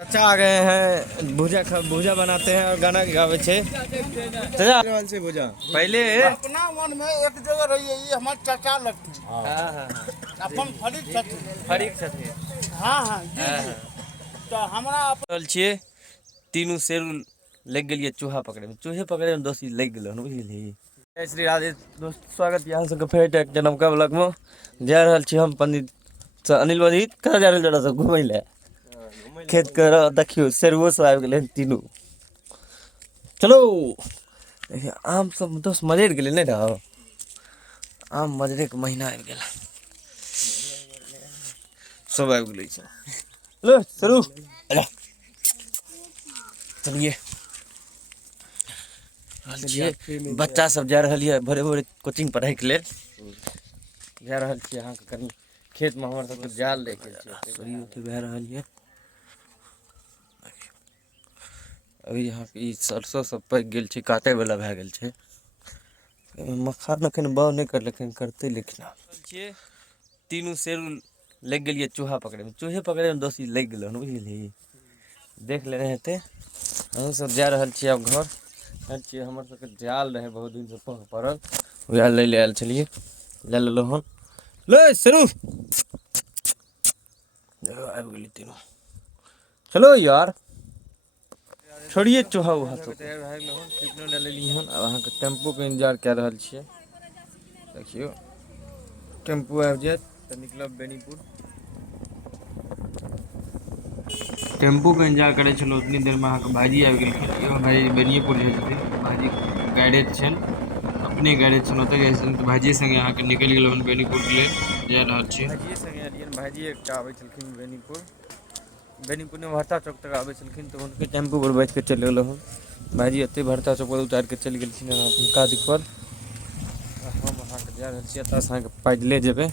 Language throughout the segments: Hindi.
अच्छा आ गए हैं भुजा बनाते हैं और गाना गावे छे। चाचा से भुजा पहले अपना मन में एक जगह रही है, ये हमारे चाचा लगते हैं। हाँ हाँ अपन फरीक छथिन। फरीक छथिन। हाँ हाँ जी जी। तो हमरा चल छिए तीनों शेर लग गेलिए चूहा पकड़े में। चूहे पकड़े में दोस्ती लग गेल बुझली। जय श्री राधे दोस्त, स्वागत यहाँ से फेर एक जन्म का ब्लॉग में जा रहा छी। हम पंडित अनिल पंडित कहाँ जा रहे सब घूमे ले खेत कर देखियो शेरुओ सब आबि गेलै तीनों। चलो देखिए आम सब दोस्त मजर गेलै नहीं रहो। आम मजरे के महीना आबि गेल सब आबि गेलै छै। लो शेरू चलिए बच्चा सब जा रहा है भोरे भोरे कोचिंग पढ़ाई के लिए जा रहा है। यहाँ के कनी खेत में हमारे सबके जाल लेके बह रहा है। अभी यहाँ पे सरसों सब पक गेल छै, काटे वाला भए गेल छै। मखान अखन बाव नहीं कर लेकिन करते लेकिन तीनों शेर लग गेलिए चूहा पकड़े में। चूहे पकड़े में दोस्ती लग गेल बुझली। देख ले रहे थे हम सब जा रहा छी अब घर। हमारे सबके जाल रहे बहुत दिन से पड़ल, वह ले आयल छलिए ले लो हन। ले शेरू आबि गेली तीनों। चलो यार छोड़िए चूहा वहाँ सब टिफिनो ले लेली हन। अब अहाँ के टेम्पू के इंतजार कर रहा छे। देखियो टेम्पू आबि जाए तो निकलब बेनीपुर। टेम्पू के इंतजार करे छलो उतनी देर में अहाँ भाईजी आबि गेलखिन। यो भाई बेनीपुर जे छथिन भाईजी गैरेज छन, अपने गैरेज छन ओतय जाइ छन। तो भाईजी संगे अहाँ के निकल गेल हन बेनीपुर के लिए जा रहल छी। भाईजी संगे एलियन, भाईजी एकटा आबै छलखिन बेनीपुर में भट्टा चौक तक आबै छलखिन तो उनके टेम्पू पर बैठ के चल गेलो हम। भाईजी एते भट्टा चौक पर उतार के चल गेलखिन हुनका दिक पर। हम अहाँ के जा रहल छी एतऽ से अहाँ के पैदले जेबै।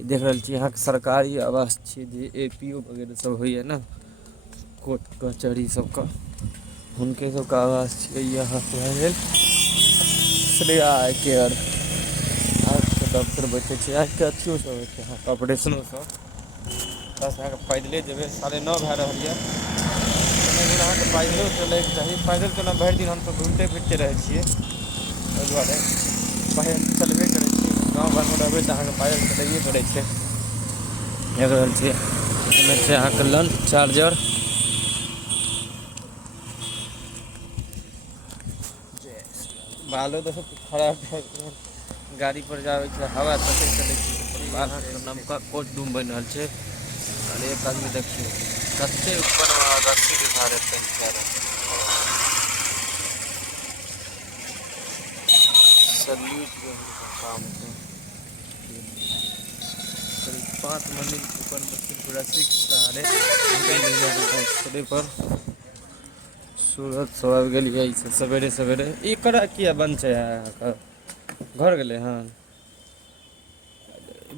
देख रहल छी यहाँ के सरकारी आवास छी जे एपीओ वगैरह सब होइए ना, कोर्ट कचहरी सबका हुनके सबका आवास छै। यहाँ पे श्रेया आई केयर के डॉक्टर बैठे छै, आँखि के अथियो सब होइ छै, यहाँ के ऑपरेशनो सब। बस अहाँ के पैदले जेबै, 9:30 भए रहल यऽ। अहाँ के पैदलो चलैके चाही, पैदल चलना भरि दिन हमसब घूमते फिरते रहै छियै ओहि दुआरे पैदल चलबे करै छी। गाँव घरमे रहबै तऽ अहाँके पैदल चलैए पड़ै छै। देख रहल छियै एहिमे छै अहाँके लंच चार्जर। बालो देखो खराब गाड़ी पर जावे छै, हवा तते चलै छै। बाहर के नमका कोच डूम बन रहल छै और एक आदमी देखियो कते ऊपर रस्सी के सहारे चल जा रहा है। सल्यूट काम के 5 मंजिल ऊपर में सिर्फ रस्सी के सहारे छड़े पर सूरज सब आबि गेलिए सवेरे सवेरे। एकरा किया बंद छै घर गेले हन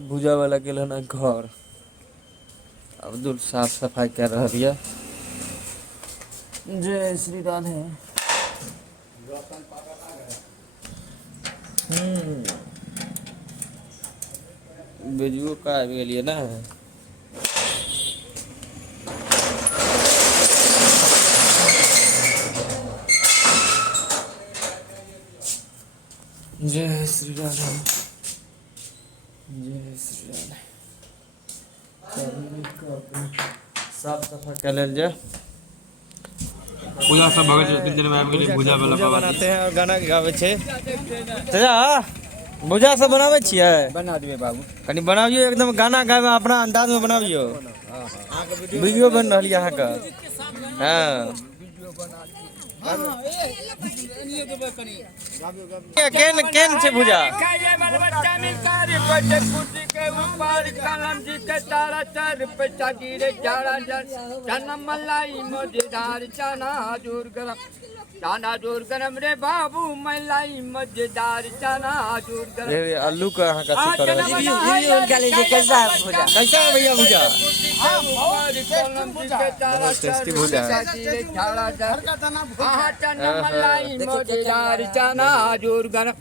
भुजा वाला गेल हन घर। अब्दुल साफ सफाई कर रहा है। जय श्री राधे। बिजुओ का आबि गेलिए ना। जय श्री राधे जय श्री राधे। साफ सफाई कर लेल जाए। पूजा सब भगत जो 3 दिन में आबि गेलै पूजा वाला पूजा बनाते हैं और गाना गावे छे। चाचा भुजा सब बनावे छियै? बना दिए बाबू। कनी बनाबियो एकदम गाना गावे अपना अंदाज में बनाबियो। वीडियो बन रहल यहाँ का। हाँ केन केन छे भुजा? चाना जोर गरम रे बाबू मलाई मजेदार चाना जोर गरम। ये आलू का यहाँ का कर रहा है। कैसा है भुजा? कैसा है भैया भुजा? बहुत टेस्टी भुजा है। चाना मलाई मजेदार चाना जोर गरम।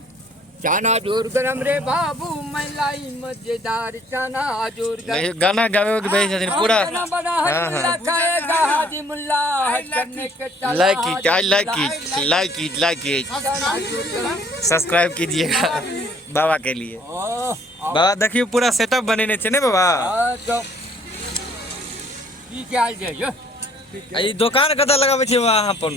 चना जोर गरम रे बाबू मलाई मजेदार चना जोर गरम गाना गावे के भेज छथिन पूरा चना बना हल्ला खाएगा हाजी मुल्ला हज करने के चला like it I like it subscribe कीजिएगा बाबा के लिए बाबा देखिए पूरा सेटअप बनेने छे ने बाबा तो की क्या जे यो ई दुकान कतऽ लगाबै छियै बाबा अहाँ अपन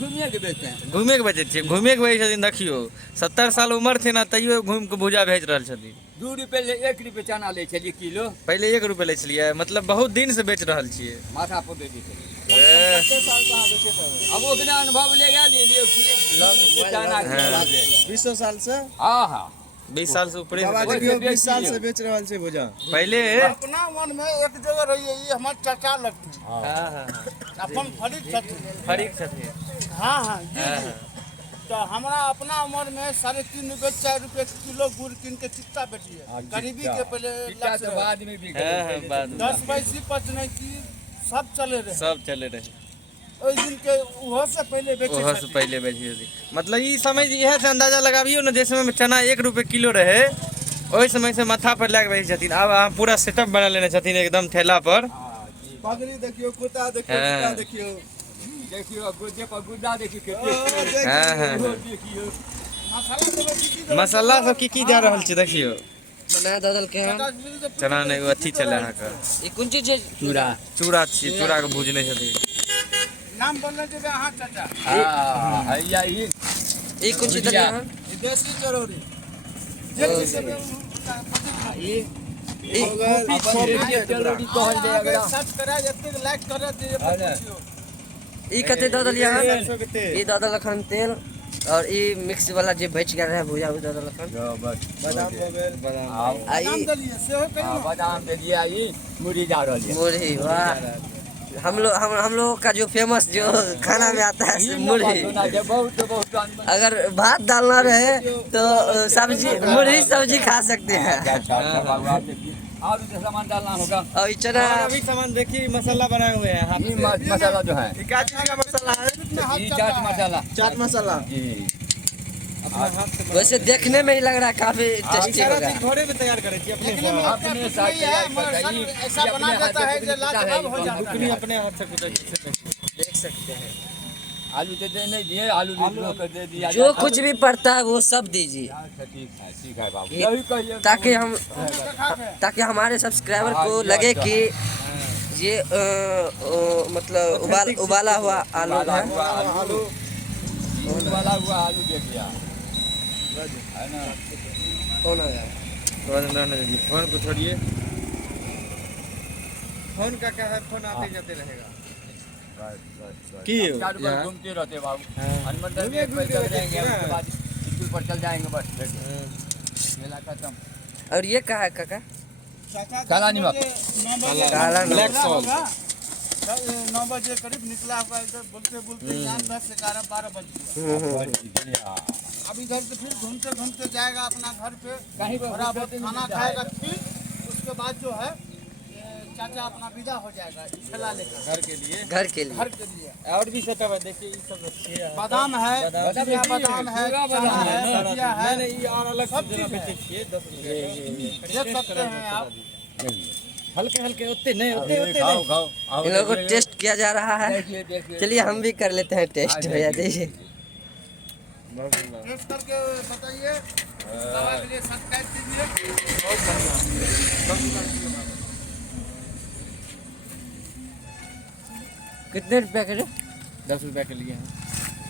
घूमिए के बेचते हैं घूमे के बेचै छियै घूमे के बेचै छथिन देखियो 70 साल उम्र छै ना तैयो घूम के भुजा भेज रहल छथिन 2 रुपए ले 1 रुपए चना ले छलिए किलो पहले 1 रुपए लै छलियै मतलब बहुत दिन से बेच रहल छियै माथा पर दे दी अब ओकरा अनुभव ले गया ले लियो कि चना के 20 साल से हां हां 20 साल से ऊपर बाबा देखियो 20 साल से बेच रहल छै भुजा पहले अपना मन में एक जगह रहिए ई हमर चाचा लगथिन हां अपन फरीक छथिन फरीक छथिन हाँ हाँ जी जी तो हमरा अपना उम्र में 3.5 रुपए 4 रुपए किलो गुड़ कीन के चिट्टा बेचिए गरीबी के पहले टिक्का तो बाद में भी हां बाद 10 पैसे पचने की सब चले रहे सब चले रहे ओइ दिन के उहो से पहले बेचे ओहो से पहले बेची थी मतलब ई समय इहे से अंदाजा लगाबियो ना जैसे में चना 1 रुपए किलो रहे ओहि समय से माथा पर लग बेची छथिन अब अहाँ पूरा सेटअप बना लेने छथिन एकदम ठेला पर पगड़ी देखियो कुर्ता देखियो कुर्ता देखियो देखियो गुद्दे पर गुद्दा देखियो के हां हां देखियो मसाला देबे की मसाला सब की दे रहल छी देखियो बना ददल के हम चना नहीं अथी चले अहाँ के ई कोन चीज छै चूड़ा छी चूड़ा के भूजने छथिन नाम बोलने देबे अहाँ चाचा हां हैया ई कोन चीज दलिया हम ई देसी चरौरी जे चीज से ई चलोड़ी कहल जाय अगला सर्च करा जते लाइक कर दिए ई कते ददलिया हम ई ददल अखन तेल और ई मिक्स वाला जे बच गया रहे भुजा उ ददल अखन बादाम हो गेल बादाम आ नाम ई दलिए सेहो कहियो बादाम दे दिया ये मुड़ी जा रही है मुरही वाह हम लोग का जो फेमस जो खाना में आता है मुरही बहुत बहुत अगर भात डालना रहे तो सब्जी मुरही सब्जी खा सकते हैं और जो सामान डालना होगा और ई चना अभी सामान देखिए मसाला बनाए हुए हैं हाथ ये मसाला जो है से क्या चीज का मसाला है ये चाट मसाला चाट मसाला जी अपना हाथ से वैसे देखने में ही लग रहा है काफी टेस्टी सारा होगा चीज घरे में तैयार करे छी अपने देखने में हाथ अपने अपने साथ साथ है बताइए ऐसा बना देता है जो लाजवाब हो जाता बुकनी है अपने हाथ से कुछ देख सकते हैं आलू तो दे नहीं दिए आलू कर दे दिया जो कुछ भी पड़ता है वो सब दीजिए अच्छा, ठीक है बाबू ये- यही कहिए ताकि हमारे सब्सक्राइबर को लगे कि ये मतलब उबाला हुआ आलू है आलू वाला हुआ आलू दे दिया है ना कौन है फोन को छोड़िए फोन का क्या है फोन आते जाते रहेगा की चार बार घूमते रहते बाबू हनुमान में एक बार चल जाएंगे उसके बाद स्कूल पर चल जाएंगे बस मेला खत्म और ये कहा है काका काला नमक काला ब्लैक सॉल्ट 9 बजे करीब निकला हुआ इधर बोलते बोलते यहाँ 10 11 12 बजे अब इधर से फिर घूमते घूमते जाएगा अपना घर पे कहीं पर थोड़ा बहुत खाना खाएगा फिर उसके बाद जो है चाचा अपना विदा हो जाएगा ठेला लेकर घर के लिए घर के लिए घर के लिए और भी सेटअप है देखिए ये सब रखिए है बादाम है चिनिया बादाम है चना है सब्जियां है नहीं नहीं ये और अलग सब जगह चीज बेचे छिए 10 रुपए देख सकते हैं आप हल्के हल्के उतने नहीं उतने खाओ खाओ इन लोगों को टेस्ट किया जा रहा है देखिए देखिए चलिए हम भी कर लेते हैं टेस्ट भैया देखिए टेस्ट करके बताइए दवा के लिए सब्सक्राइब कीजिए कितने रुपए के 10 रुपए के लिए हैं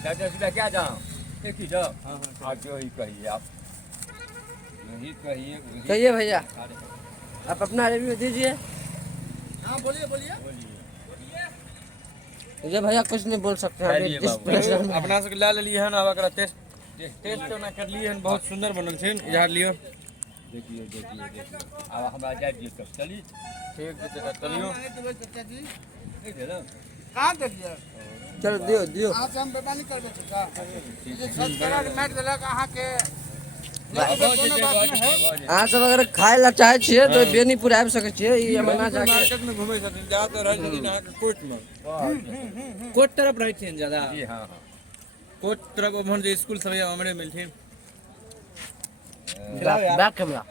10 रुपया क्या दाम एक ही दाम हाँ जो ही कहिए आप यही कहिए वही कहिए भैया आप अपना रिव्यू दीजिए हाँ बोलिए बोलिए ये भैया कुछ नहीं बोल सकते हैं अभी इस प्रेशर में। अपना से ला लिए हन अब अगर टेस्ट तो ना कर लिए हन बहुत सुंदर बनल छै यार लियो देखिए देखिए देखिए अब हमारा जाए जी तब चलिए ठीक है चलियो चाचा जी नहीं दे ना कहाँ दे दिया चलो दियो दियो अहाँ से हम बेमानी करबे चाचा ये सब तरह मार देलक अहाँ के कोनो बात नहीं है अहाँ सब अगर खाए ला चाहे छिए तो बेनीपुर आबि सकै छिए ई मना जाके मार्केट में घूमे छथिन ज्यादा रहै छथिन अहाँ के कोर्ट में कोर्ट तरफ रहै छिन ज्यादा जी हाँ हाँ कोर्ट तरफ ओमहर जे स्कूल सब है हमरे मिलथिन बैक कैमरा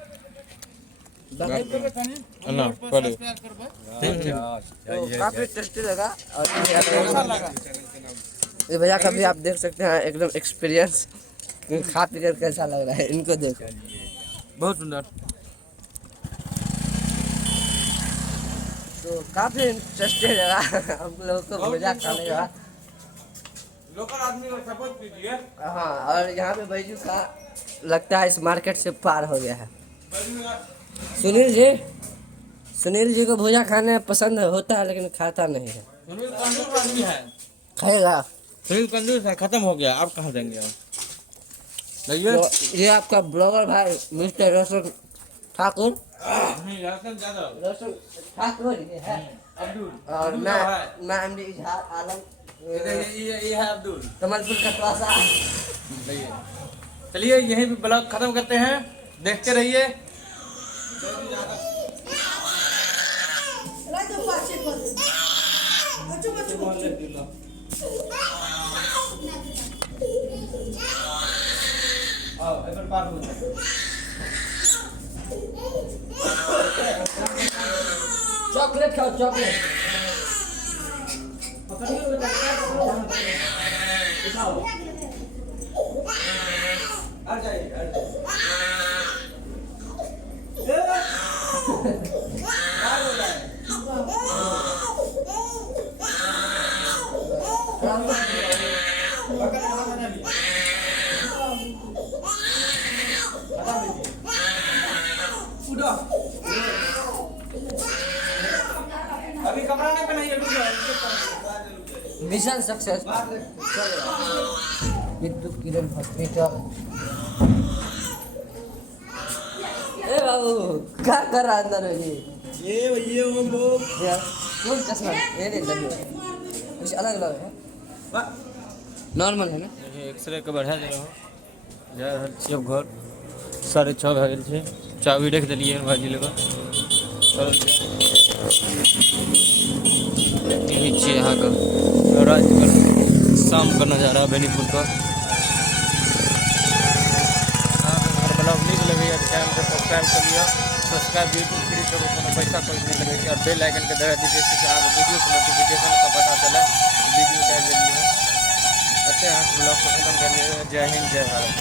ना पड़े तो काफी टेस्टी लगा। और ये भैया का भी आप देख सकते हैं एकदम एक्सपीरियंस, खा पी कर कैसा लग रहा है इनको देखो। बहुत सुंदर। तो काफी टेस्टी लगा हम लोग को भुजा खाने का। लोकल आदमी को सपोर्ट कीजिए। हाँ, और यहाँ पे बैजू का लगता है इस मार्केट से पार हो गया है। सुनील जी को भुजा खाने पसंद होता है लेकिन खाता नहीं है। सुनील कंजूस आदमी है। खाएगा सुनील कंजूस है, खत्म हो गया, आप कहाँ देंगे आप? लइए तो ये आपका ब्लॉगर भाई मिस्टर रोशन ठाकुर, राशन ज्यादा रोशन ठाकुर ये है। अब्दुल और मैं एमडी इजहार आलम ये है अब्दुल। कमलपुर कटवासा। चलिए यहीं पे ब्लॉग खत्म करते हैं, देखते रहिए। चॉकलेट खाओ चॉकलेट। अभी कपड़ा नहीं पहनाइए, मिशन सक्सेस। विद्युत किरण हॉस्पिटल। ए बाबू क्या कर रहा है अंदर ये हम लोग यार कौन चश्मा ये नहीं लगे कुछ अलग अलग है नॉर्मल है ना। एक्सरे के बढ़ा दे रहा हूँ जा रहल छी अब घर 6:30 भए गेल छै। चाबी रख दिलिए भाजी लगा। यही छे यहाँ का रात का शाम का नज़ारा बेनीपुर का। ब्लॉग नीक लगेगा तो चैनल को सब्सक्राइब कर लिया। सब्सक्राइब यूट्यूब फ्री तो कोनो पैसा कोई नहीं लगे और बेल आइकन के दबा दीजिए जिससे आपको वीडियो के नोटिफिकेशन का पता चले। वीडियो डाल दिए। अच्छे यहाँ ब्लॉग को खत्म करने। जय हिंद जय भारत।